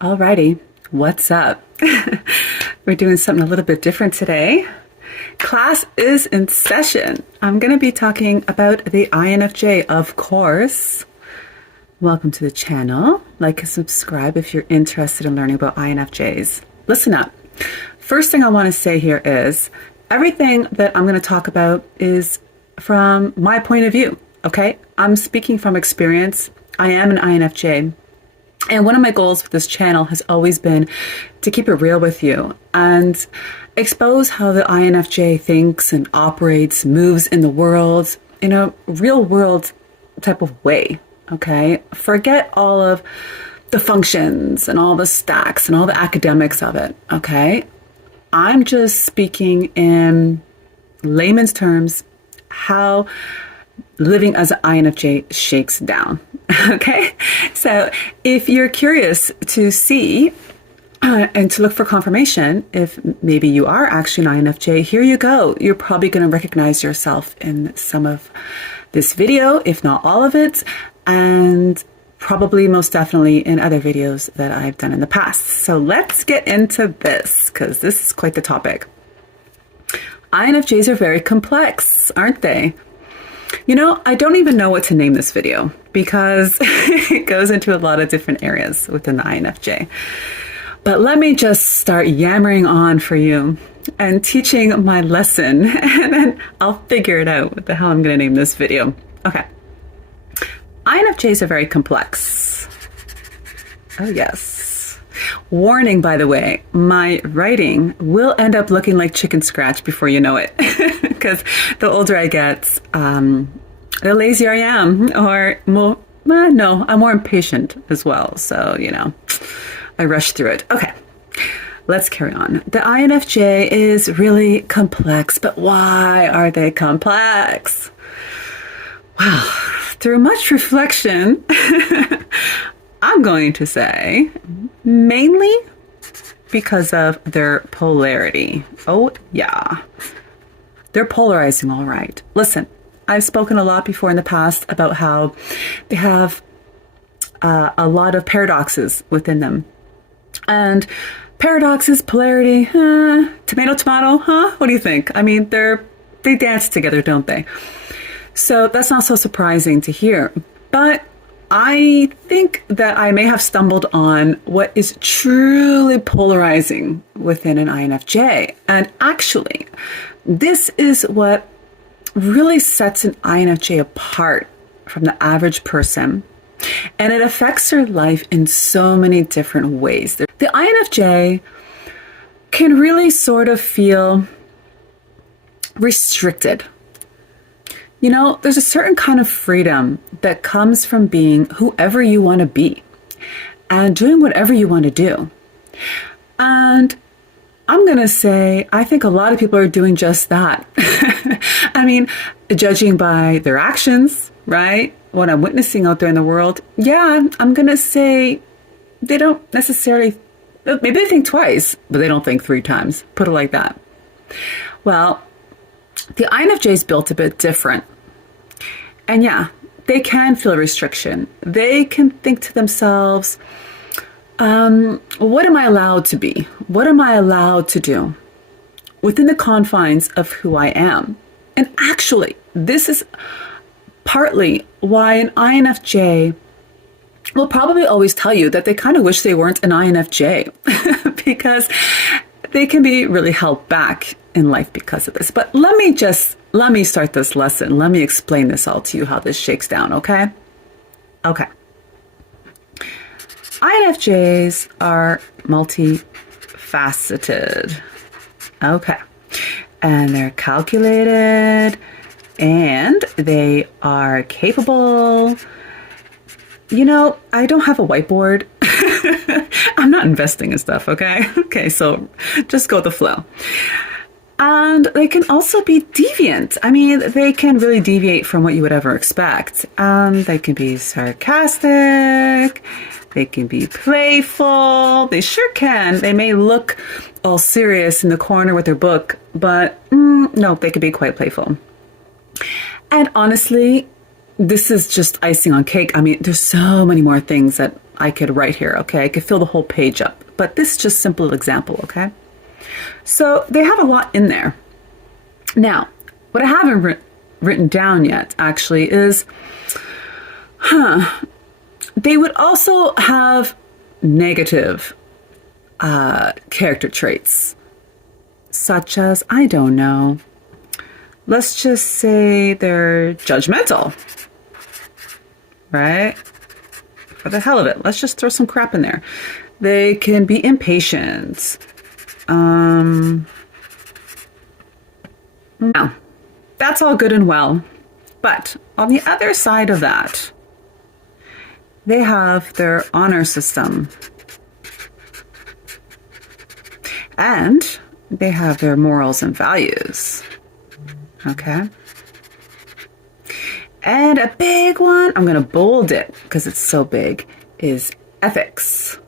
Alrighty, what's up? We're doing something a little bit different today. Class is in session. I'm going to be talking about the INFJ, of course. Welcome to the channel. Like and subscribe if you're interested in learning about INFJs. Listen up. First thing I want to say here is everything that I'm going to talk about is from my point of view, okay? I'm speaking from experience. I am an INFJ. And one of my goals with this channel has always been to keep it real with you and expose how the INFJ thinks and operates, moves in the world in a real world type of way, okay? Forget all of the functions and all the stacks and all the academics of it, okay? I'm just speaking in layman's terms how living as an INFJ shakes down. Okay, so if you're curious to see and to look for confirmation, if maybe you are actually an INFJ, here you go. You're probably going to recognize yourself in some of this video, if not all of it, and probably most definitely in other videos that I've done in the past. So let's get into this because this is quite the topic. INFJs are very complex, aren't they? You know, I don't even know what to name this video because it goes into a lot of different areas within the INFJ. But let me just start yammering on for you and teaching my lesson, and then I'll figure it out what the hell I'm going to name this video. Okay. INFJs are very complex. Oh, yes. Warning, by the way, my writing will end up looking like chicken scratch before you know it. Because the older I get, the lazier I am, or more, no, I'm more impatient as well. So, you know, I rush through it. Okay, let's carry on. The INFJ is really complex, but why are they complex? Well, through much reflection, I'm going to say mainly because of their polarity. Oh, yeah. They're polarizing, all right. Listen, I've spoken a lot before in the past about how they have a lot of paradoxes within them. And paradoxes, polarity, tomato, tomato, huh? What do you think? I mean, they dance together, don't they? So that's not so surprising to hear. But I think that I may have stumbled on what is truly polarizing within an INFJ. And actually, this is what really sets an INFJ apart from the average person. And it affects their life in so many different ways. The INFJ can really sort of feel restricted. You know, there's a certain kind of freedom that comes from being whoever you want to be and doing whatever you want to do. And I'm going to say, I think a lot of people are doing just that. I mean, judging by their actions, right? What I'm witnessing out there in the world, yeah, I'm going to say they don't necessarily, maybe they think twice, but they don't think three times. Put it like that. Well, the INFJ is built a bit different. And yeah, they can feel restriction. They can think to themselves, what am I allowed to be? What am I allowed to do within the confines of who I am? And actually, this is partly why an INFJ will probably always tell you that they kind of wish they weren't an INFJ because they can be really held back in life because of this. But let me start this lesson. Let me explain this all to you, how this shakes down, okay? Okay. INFJs are multifaceted. Okay. And they're calculated and they are capable. You know, I don't have a whiteboard. I'm not investing in stuff, okay? Okay, so just go with the flow. And they can also be deviant. I mean, they can really deviate from what you would ever expect. They can be sarcastic. They can be playful. They sure can. They may look all serious in the corner with their book, but no, they can be quite playful. And honestly, this is just icing on cake. I mean, there's so many more things that I could write here, okay? I could fill the whole page up, but this is just a simple example, okay? So they have a lot in there. Now, what I haven't written down yet, actually, is, they would also have negative character traits, such as, I don't know, let's just say they're judgmental, right? For the hell of it, let's just throw some crap in there. They can be impatient. Now, that's all good and well, but on the other side of that, they have their honor system, and they have their morals and values, okay? And a big one, I'm going to bold it because it's so big, is ethics.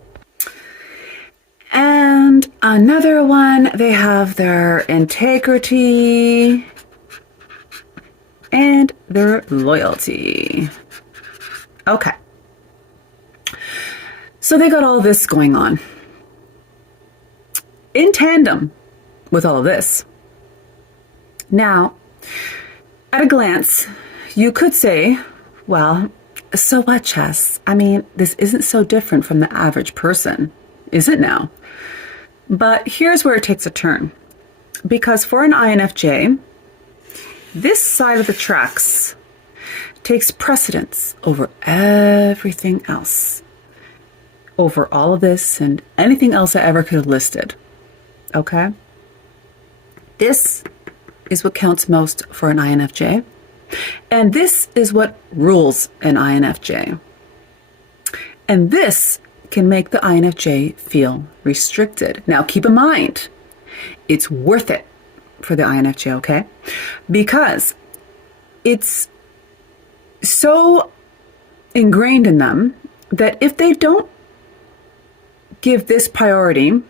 And another one, they have their integrity and their loyalty. Okay. So they got all this going on. In tandem with all of this. Now, at a glance, you could say, well, so what, Chess? I mean, this isn't so different from the average person, is it now? But here's where it takes a turn. Because for an INFJ, this side of the tracks takes precedence over everything else. Over all of this and anything else I ever could have listed. Okay? This is what counts most for an INFJ. And this is what rules an INFJ. And this can make the INFJ feel restricted. Now, keep in mind, it's worth it for the INFJ, okay? Because it's so ingrained in them that if they don't give this priority,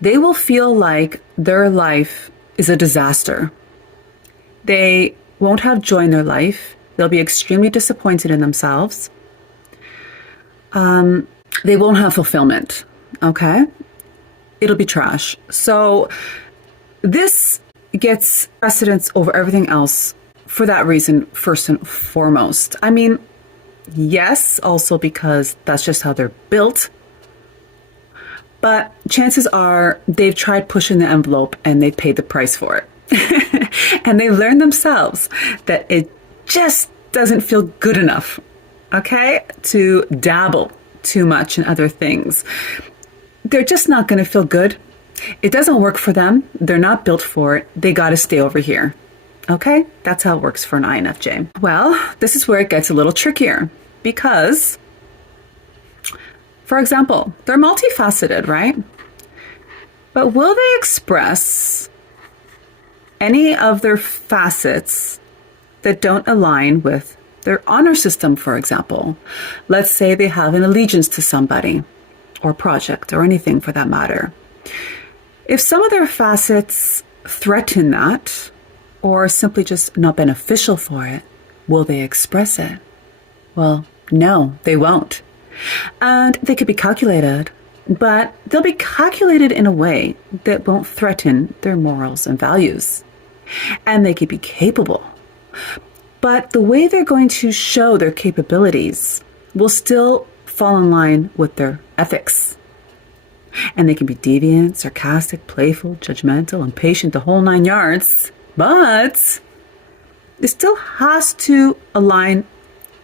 they will feel like their life is a disaster. They won't have joy in their life. They'll be extremely disappointed in themselves. They won't have fulfillment, okay? It'll be trash. So this gets precedence over everything else for that reason, first and foremost. I mean, yes, also because that's just how they're built. But chances are they've tried pushing the envelope and they've paid the price for it. And they've learned themselves that it just doesn't feel good enough, okay, to dabble too much in other things. They're just not going to feel good. It doesn't work for them. They're not built for it. They got to stay over here. Okay? That's how it works for an INFJ. Well, this is where it gets a little trickier because, for example, they're multifaceted, right? But will they express any of their facets that don't align with their honor system, for example? Let's say they have an allegiance to somebody or project or anything for that matter. If some of their facets threaten that or simply just not beneficial for it, will they express it? Well, no, they won't. And they could be calculated, but they'll be calculated in a way that won't threaten their morals and values. And they could be capable. But the way they're going to show their capabilities will still fall in line with their ethics. And they can be deviant, sarcastic, playful, judgmental, impatient, the whole 9 yards. But it still has to align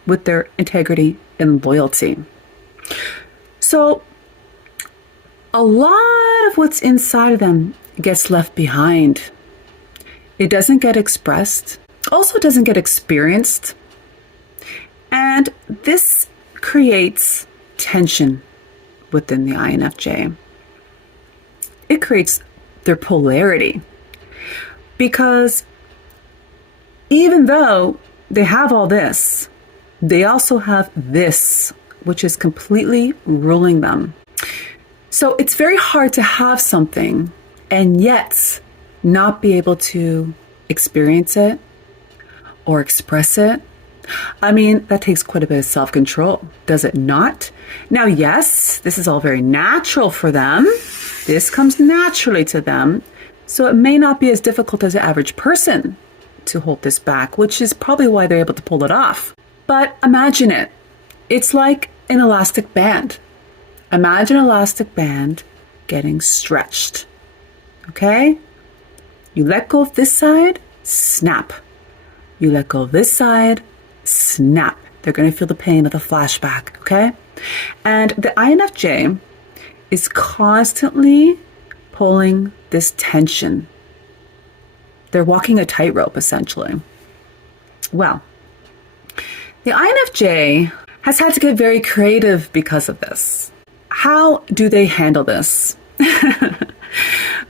with their integrity and loyalty. So a lot of what's inside of them gets left behind. It doesn't get expressed, also doesn't get experienced. And this creates tension within the INFJ. It creates their polarity. Because even though they have all this, they also have this, which is completely ruling them. So it's very hard to have something and yet not be able to experience it or express it I mean, that takes quite a bit of self-control, does it not? Now, yes, this is all very natural for them. This comes naturally to them. So it may not be as difficult as the average person to hold this back, which is probably why they're able to pull it off. But imagine it. It's like an elastic band. Imagine an elastic band getting stretched. Okay? You let go of this side, snap. You let go of this side, snap. They're going to feel the pain of the flashback, okay? And the INFJ is constantly pulling this tension. They're walking a tightrope, essentially. Well, the INFJ has had to get very creative because of this. How do they handle this?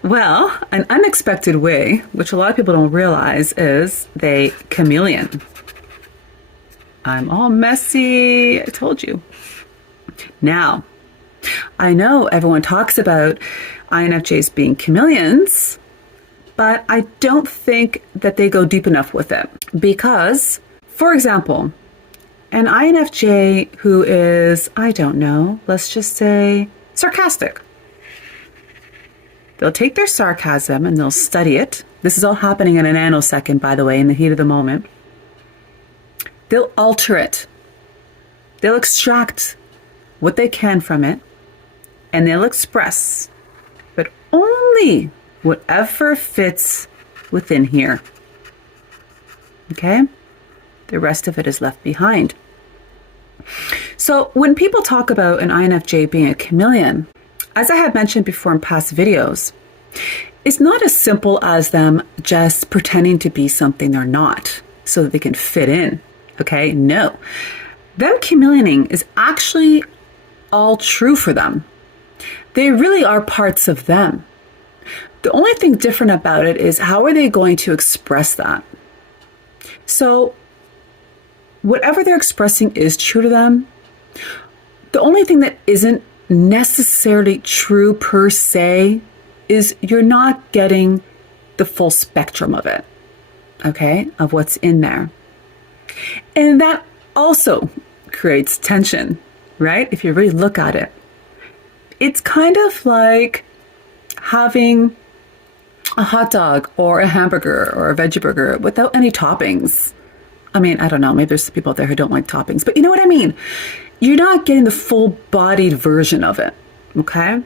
Well, an unexpected way, which a lot of people don't realize, is they chameleon. I'm all messy, I told you. Now, I know everyone talks about INFJs being chameleons, but I don't think that they go deep enough with it. Because, for example, an INFJ who is, I don't know, let's just say sarcastic. They'll take their sarcasm and they'll study it. This is all happening in a nanosecond, by the way, in the heat of the moment. They'll alter it. They'll extract what they can from it, and they'll express, but only whatever fits within here. Okay? The rest of it is left behind. So when people talk about an INFJ being a chameleon, as I have mentioned before in past videos, it's not as simple as them just pretending to be something they're not so that they can fit in. Okay? No. Them chameleoning is actually all true for them. They really are parts of them. The only thing different about it is how are they going to express that? So whatever they're expressing is true to them. The only thing that isn't necessarily true per se is you're not getting the full spectrum of it, okay, of what's in there. And that also creates tension, right? If you really look at it. It's kind of like having a hot dog or a hamburger or a veggie burger without any toppings. I mean, I don't know, maybe there's some people out there who don't like toppings, but you know what I mean? You're not getting the full-bodied version of it, okay?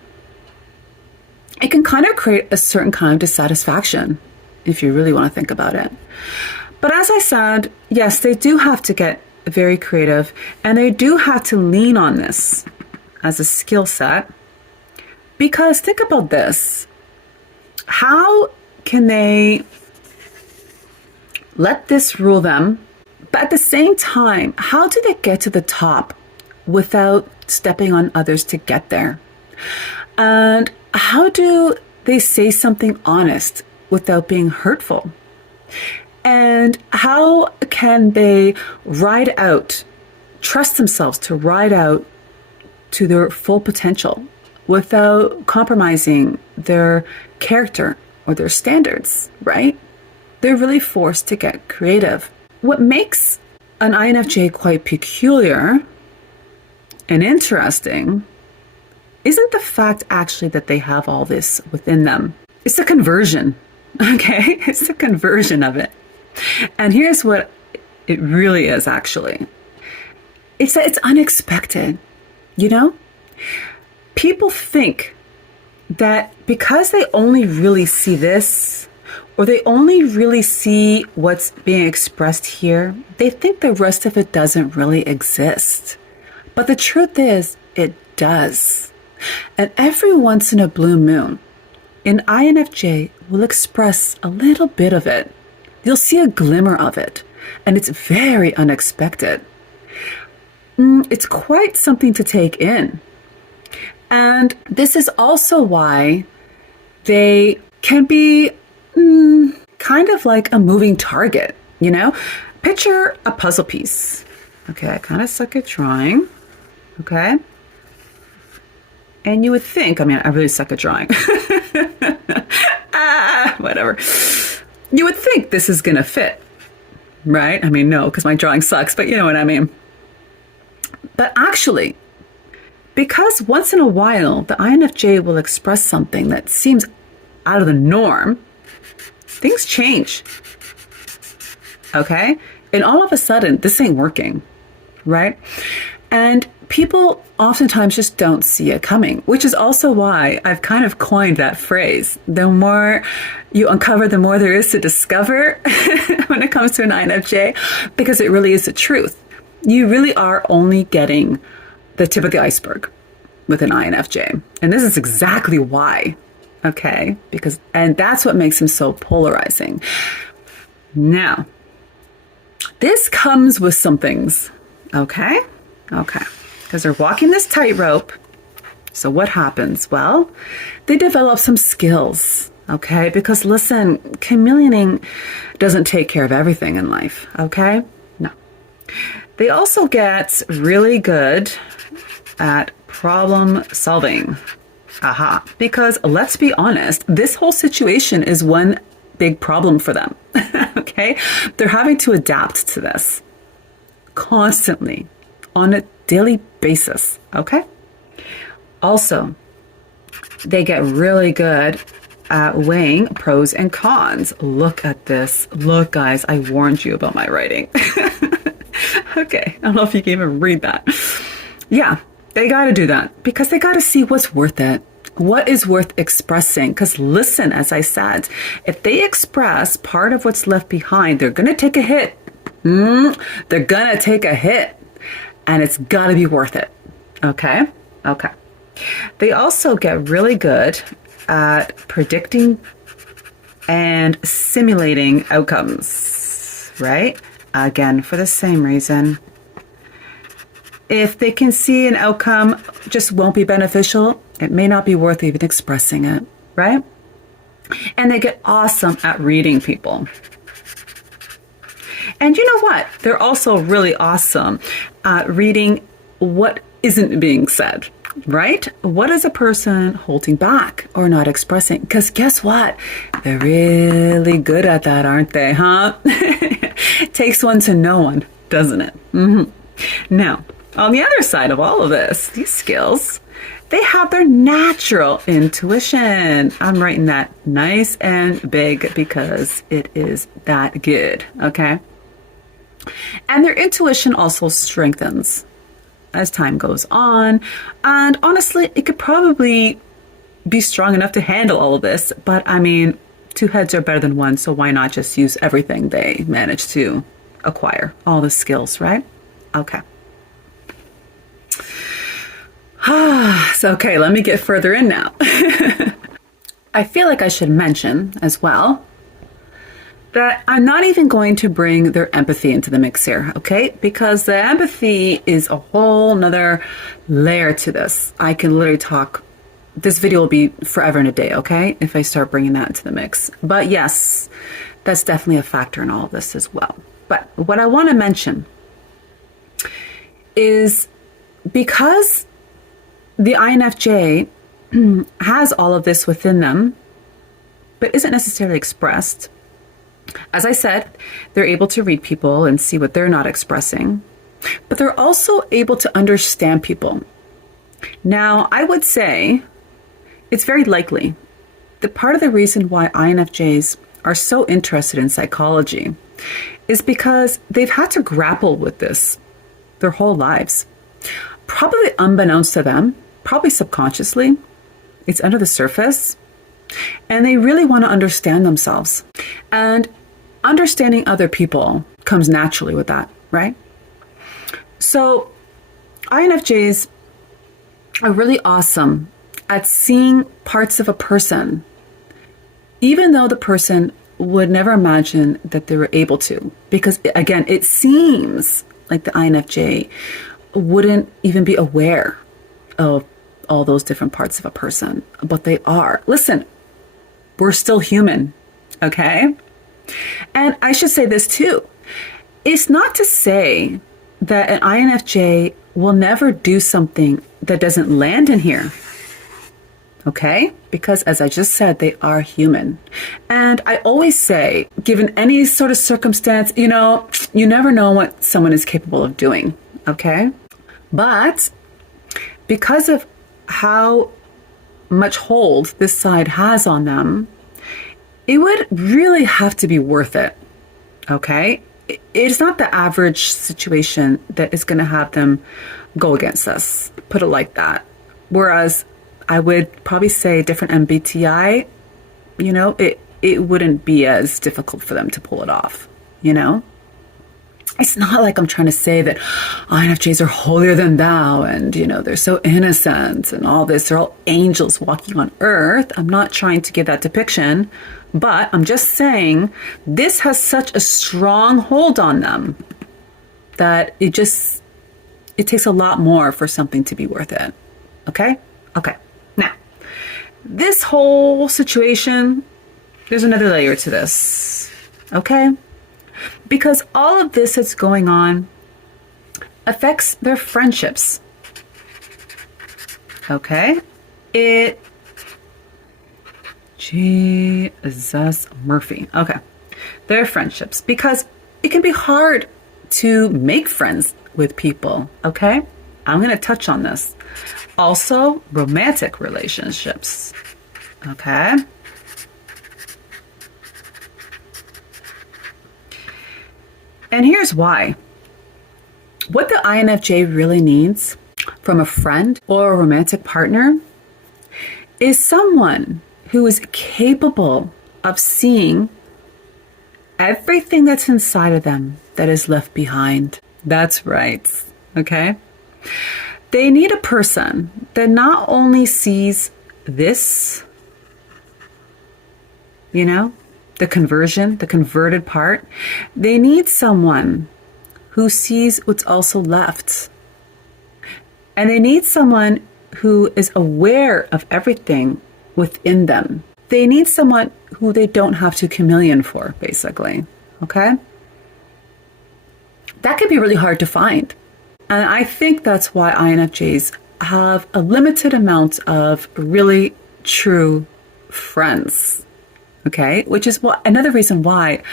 It can kind of create a certain kind of dissatisfaction if you really want to think about it. But as I said, yes, they do have to get very creative, and they do have to lean on this as a skill set. Because think about this. How can they let this rule them? But at the same time, how do they get to the top without stepping on others to get there? And how do they say something honest without being hurtful? And how can they ride out, trust themselves to ride out to their full potential without compromising their character or their standards, right? They're really forced to get creative. What makes an INFJ quite peculiar and interesting isn't the fact actually that they have all this within them. It's the conversion, okay? It's the conversion of it. And here's what it really is actually. It's that it's unexpected, you know? People think that because they only really see this, or they only really see what's being expressed here, they think the rest of it doesn't really exist. But the truth is, it does. And every once in a blue moon, an INFJ will express a little bit of it. You'll see a glimmer of it, and it's very unexpected. It's quite something to take in. And this is also why they can be kind of like a moving target, you know? Picture a puzzle piece. Okay, I kind of suck at drawing. Okay? And you would think, I mean, I really suck at drawing. Whatever. You would think this is going to fit. right? I mean, no, because my drawing sucks, but you know what I mean. But actually, because once in a while, the INFJ will express something that seems out of the norm, things change. Okay? And all of a sudden, this ain't working, right? And people oftentimes just don't see it coming, which is also why I've kind of coined that phrase. The more you uncover, the more there is to discover when it comes to an INFJ, because it really is the truth. You really are only getting the tip of the iceberg with an INFJ. And this is exactly why, okay? And that's what makes him so polarizing. Now, this comes with some things, okay? Okay. Because they're walking this tightrope. So what happens? Well, they develop some skills, okay? Because listen, chameleoning doesn't take care of everything in life, okay? No. They also get really good at problem solving. Aha. Because let's be honest, this whole situation is one big problem for them. Okay? They're having to adapt to this constantly on a daily basis. Okay? Also, they get really good at weighing pros and cons. Look at this. Look, guys, I warned you about my writing. Okay. I don't know if you can even read that. Yeah, they got to do that because they got to see what's worth it. What is worth expressing? Because listen, as I said, if they express part of what's left behind, they're going to take a hit. They're going to take a hit. And it's got to be worth it. Okay? Okay. They also get really good at predicting and simulating outcomes, right? Again, for the same reason. If they can see an outcome just won't be beneficial, it may not be worth even expressing it, right? And they get awesome at reading people. And you know what? They're also really awesome at reading what isn't being said, right? What is a person holding back or not expressing? Because guess what? They're really good at that, aren't they, huh? It takes one to know one, doesn't it? Now, on the other side of all of this, these skills, they have their natural intuition. I'm writing that nice and big because it is that good, okay? And their intuition also strengthens as time goes on. And honestly, it could probably be strong enough to handle all of this. But I mean, two heads are better than one, so why not just use everything they manage to acquire, all the skills, right? Okay. So, okay, let me get further in now. I feel like I should mention as well that I'm not even going to bring their empathy into the mix here, okay? Because the empathy is a whole nother layer to this. I can literally talk, this video will be forever and a day, okay? If I start bringing that into the mix. But yes, that's definitely a factor in all of this as well. But what I want to mention is because the INFJ has all of this within them, but isn't necessarily expressed. As I said, they're able to read people and see what they're not expressing, but they're also able to understand people. Now, I would say it's very likely that part of the reason why INFJs are so interested in psychology is because they've had to grapple with this their whole lives. Probably unbeknownst to them, probably subconsciously, it's under the surface, and they really want to understand themselves. And understanding other people comes naturally with that, right? So INFJs are really awesome at seeing parts of a person, even though the person would never imagine that they were able to. Because again, it seems like the INFJ wouldn't even be aware of all those different parts of a person, but they are. Listen, we're still human, okay? And I should say this too. It's not to say that an INFJ will never do something that doesn't land in here. Okay? Because as I just said, they are human. And I always say, given any sort of circumstance, you never know what someone is capable of doing. Okay? But because of how much hold this side has on them, it would really have to be worth it. Okay? It's not the average situation that is going to have them go against us, put it like that. Whereas I would probably say different MBTI, it wouldn't be as difficult for them to pull it off, It's not like I'm trying to say that INFJs are holier than thou and, they're so innocent and all this. They're all angels walking on earth. I'm not trying to give that depiction, but I'm just saying this has such a strong hold on them that it takes a lot more for something to be worth it. Okay? Okay. Now, this whole situation, there's another layer to this. Okay? Because all of this that's going on affects their friendships. Okay? Jesus Murphy. Okay. Their friendships. Because it can be hard to make friends with people. Okay? I'm going to touch on this. Also, romantic relationships. Okay? And here's why. What the INFJ really needs from a friend or a romantic partner is someone who is capable of seeing everything that's inside of them that is left behind. That's right. Okay? They need a person that not only sees this, the converted part. They need someone who sees what's also left. And they need someone who is aware of everything within them. They need someone who they don't have to chameleon for, basically. Okay? That can be really hard to find. And I think that's why INFJs have a limited amount of really true friends. Okay? Which is another reason why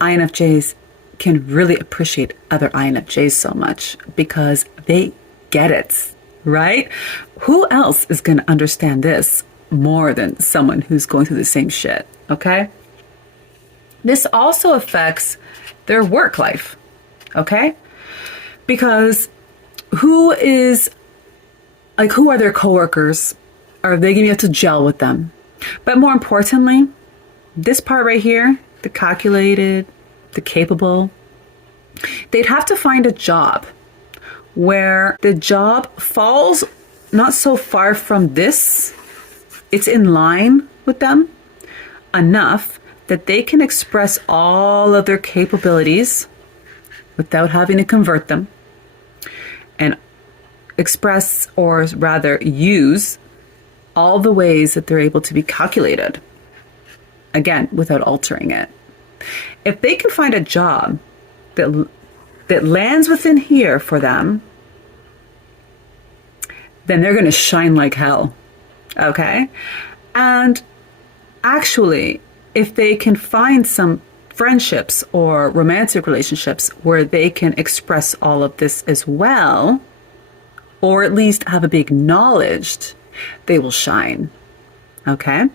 INFJs can really appreciate other INFJs so much, because they get it, right? Who else is going to understand this more than someone who's going through the same shit? Okay? This also affects their work life. Okay? Because who are their coworkers? Are they going to be able to gel with them? But more importantly, this part right here, the calculated, the capable, they'd have to find a job where the job falls not so far from this, it's in line with them enough that they can express all of their capabilities without having to convert them, and express, or rather use, all the ways that they're able to be calculated. Again, without altering it. If they can find a job that lands within here for them, then they're going to shine like hell. Okay? And actually, if they can find some friendships or romantic relationships where they can express all of this as well, or at least have it be acknowledged, they will shine. Okay?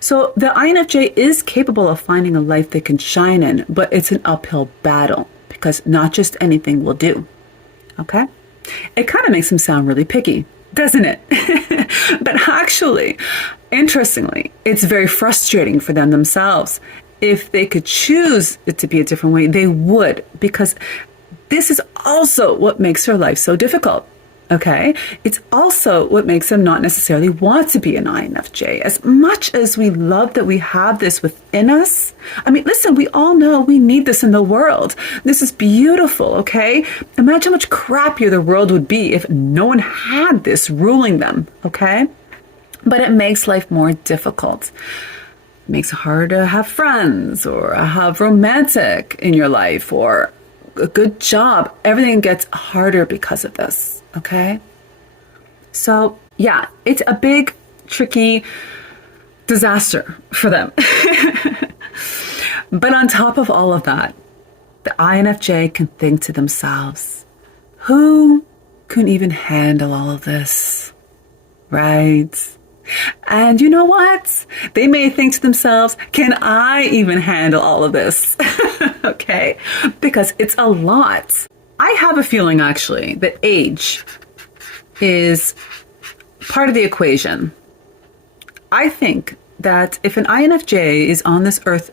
So the INFJ is capable of finding a life they can shine in, but it's an uphill battle because not just anything will do. Okay? It kind of makes them sound really picky, doesn't it? But actually, interestingly, it's very frustrating for them themselves. If they could choose it to be a different way, they would, because this is also what makes their life so difficult. Okay? It's also what makes them not necessarily want to be an INFJ. As much as we love that we have this within us, I mean, listen, we all know we need this in the world. This is beautiful, okay? Imagine how much crappier the world would be if no one had this ruling them, okay? But it makes life more difficult. It makes it harder to have friends or have romantic in your life or a good job. Everything gets harder because of this. Okay? So, yeah, it's a big tricky disaster for them. But on top of all of that, the INFJ can think to themselves, who can even handle all of this, right? And you know what? They may think to themselves, can I even handle all of this? Okay? Because it's a lot. I have a feeling, actually, that age is part of the equation. I think that if an INFJ is on this earth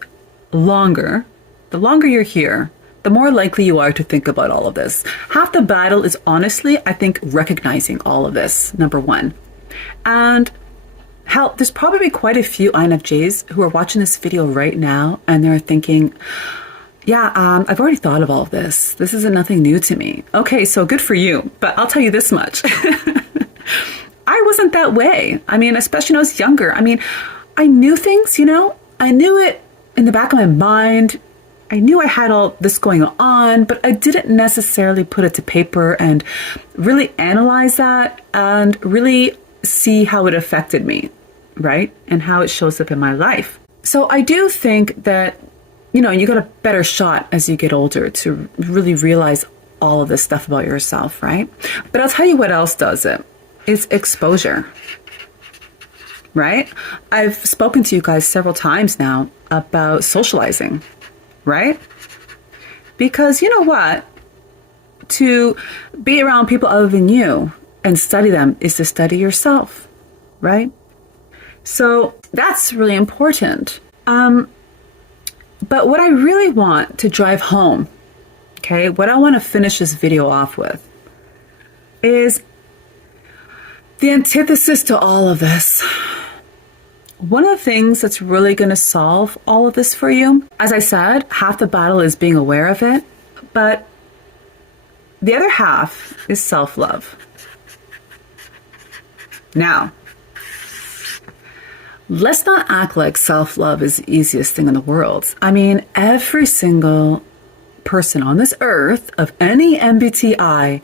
longer, the longer you're here, the more likely you are to think about all of this. Half the battle is honestly, I think, recognizing all of this, number one. And hell, there's probably quite a few INFJs who are watching this video right now and they're thinking, yeah, I've already thought of all of this. This isn't nothing new to me. Okay, so good for you. But I'll tell you this much. I wasn't that way. I mean, especially when I was younger. I mean, I knew things, you know, I knew it in the back of my mind. I knew I had all this going on, but I didn't necessarily put it to paper and really analyze that and really see how it affected me, right? And how it shows up in my life. So I do think that, you know, you got a better shot as you get older to really realize all of this stuff about yourself, right? But I'll tell you what else does it. It's exposure, right? I've spoken to you guys several times now about socializing, right? Because you know what? To be around people other than you and study them is to study yourself, right? So that's really important. But what I really want to drive home, okay, what I want to finish this video off with is the antithesis to all of this. One of the things that's really going to solve all of this for you, as I said, half the battle is being aware of it, but the other half is self-love. Now, let's not act like self-love is the easiest thing in the world. I mean, every single person on this earth of any MBTI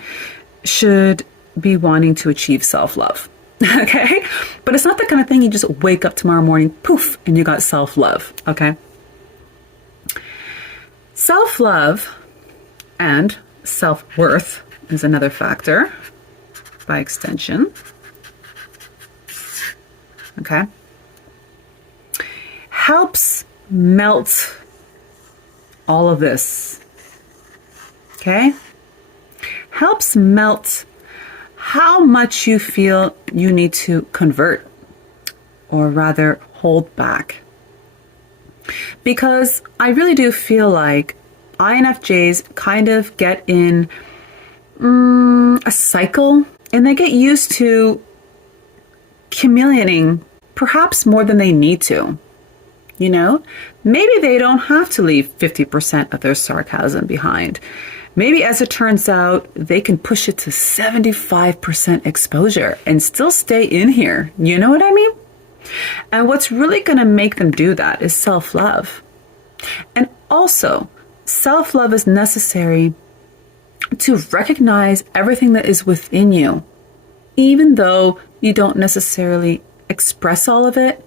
should be wanting to achieve self-love. Okay? But it's not the kind of thing you just wake up tomorrow morning, poof, and you got self-love. Okay? Self-love and self-worth is another factor by extension. Okay? Helps melt all of this. Okay? Helps melt how much you feel you need to convert, or rather hold back. Because I really do feel like INFJs kind of get in a cycle, and they get used to chameleoning perhaps more than they need to. You know, maybe they don't have to leave 50% of their sarcasm behind. Maybe, as it turns out, they can push it to 75% exposure and still stay in here. You know what I mean? And what's really going to make them do that is self-love. And also, self-love is necessary to recognize everything that is within you, even though you don't necessarily express all of it,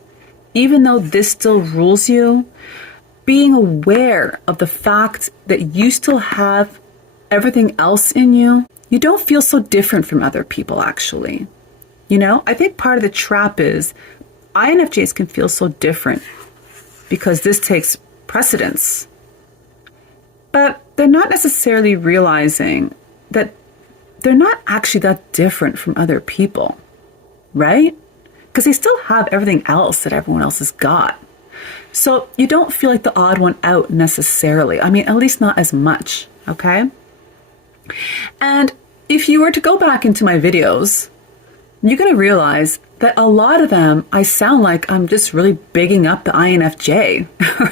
even though this still rules you. Being aware of the fact that you still have everything else in you, you don't feel so different from other people, actually. You know, I think part of the trap is INFJs can feel so different because this takes precedence. But they're not necessarily realizing that they're not actually that different from other people, right? Because they still have everything else that everyone else has got. So you don't feel like the odd one out necessarily. I mean, at least not as much, okay? And if you were to go back into my videos, you're going to realize that a lot of them, I sound like I'm just really bigging up the INFJ,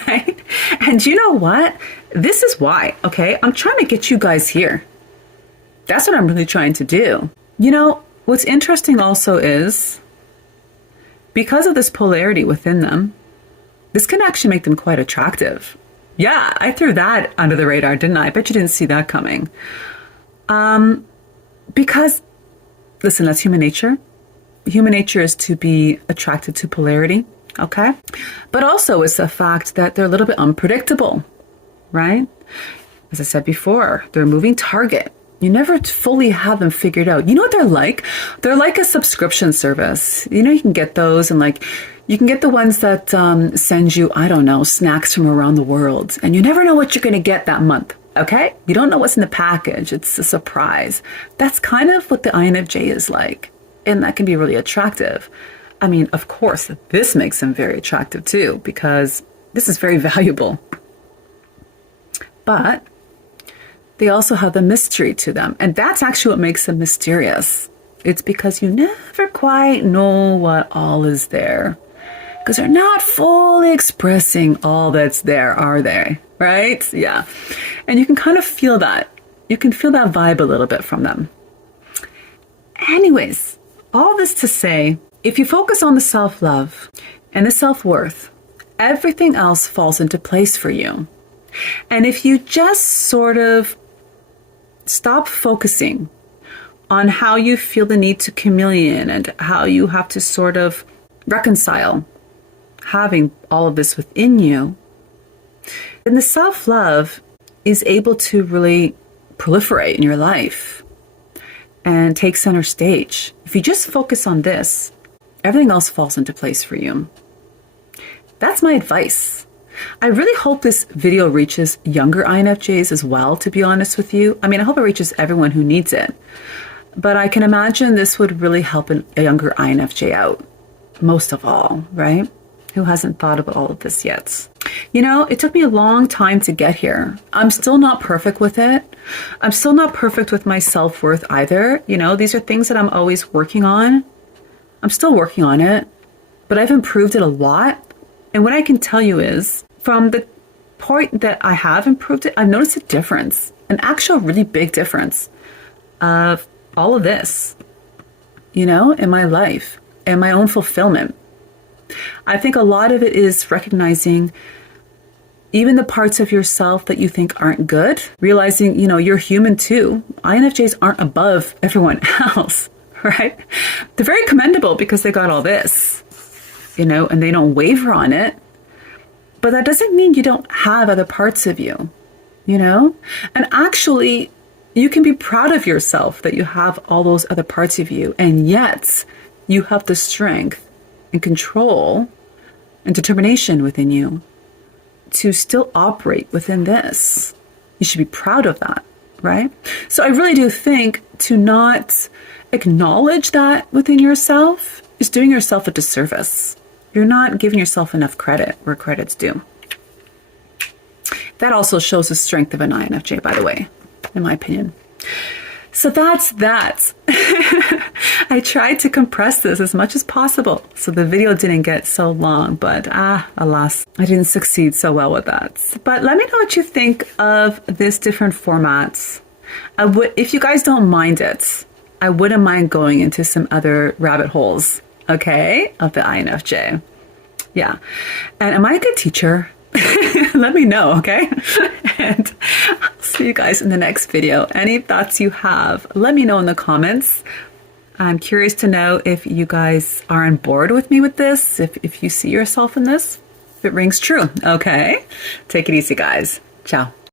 right? And you know what? This is why, okay? I'm trying to get you guys here. That's what I'm really trying to do. You know, what's interesting also is, because of this polarity within them, this can actually make them quite attractive. Yeah, I threw that under the radar, didn't I? I bet you didn't see that coming. Because, listen, that's human nature. human nature is to be attracted to polarity, okay? But also it's the fact that they're a little bit unpredictable, right? As I said before, they're a moving target. You never fully have them figured out. You know what they're like? They're like a subscription service. You know, you can get those, and like, you can get the ones that send you, I don't know, snacks from around the world. And you never know what you're going to get that month, okay? You don't know what's in the package. It's a surprise. That's kind of what the INFJ is like. And that can be really attractive. I mean, of course, this makes them very attractive too, because this is very valuable. But they also have the mystery to them. And that's actually what makes them mysterious. It's because you never quite know what all is there. Because they're not fully expressing all that's there, are they? Right? Yeah. And you can kind of feel that. You can feel that vibe a little bit from them. Anyways, all this to say, if you focus on the self-love and the self-worth, everything else falls into place for you. And if you just sort of stop focusing on how you feel the need to chameleon and how you have to sort of reconcile having all of this within you, then the self-love is able to really proliferate in your life and take center stage. If you just focus on this, everything else falls into place for you. That's my advice. I really hope this video reaches younger INFJs as well, to be honest with you. I mean, I hope it reaches everyone who needs it. But I can imagine this would really help a younger INFJ out, most of all, right? Who hasn't thought about all of this yet. You know, it took me a long time to get here. I'm still not perfect with it. I'm still not perfect with my self-worth either. You know, these are things that I'm always working on. I'm still working on it, but I've improved it a lot. And what I can tell you is, from the point that I have improved it, I've noticed a difference, an actual really big difference of all of this, you know, in my life and my own fulfillment. I think a lot of it is recognizing even the parts of yourself that you think aren't good, realizing, you know, you're human too. INFJs aren't above everyone else, right? They're very commendable because they got all this, you know, and they don't waver on it. But that doesn't mean you don't have other parts of you, you know? And actually, you can be proud of yourself that you have all those other parts of you, and yet you have the strength and control and determination within you to still operate within this. You should be proud of that, right? So I really do think to not acknowledge that within yourself is doing yourself a disservice. You're not giving yourself enough credit where credit's due. That also shows the strength of an INFJ, by the way, in my opinion. So that's that. I tried to compress this as much as possible so the video didn't get so long, but alas, I didn't succeed so well with that. But let me know what you think of this different formats. If you guys don't mind it, I wouldn't mind going into some other rabbit holes, okay, of the INFJ. Yeah. And am I a good teacher? Let me know, okay? And I'll see you guys in the next video. Any thoughts you have, let me know in the comments. I'm curious to know if you guys are on board with me with this, if you see yourself in this, if it rings true, okay? Take it easy, guys. Ciao.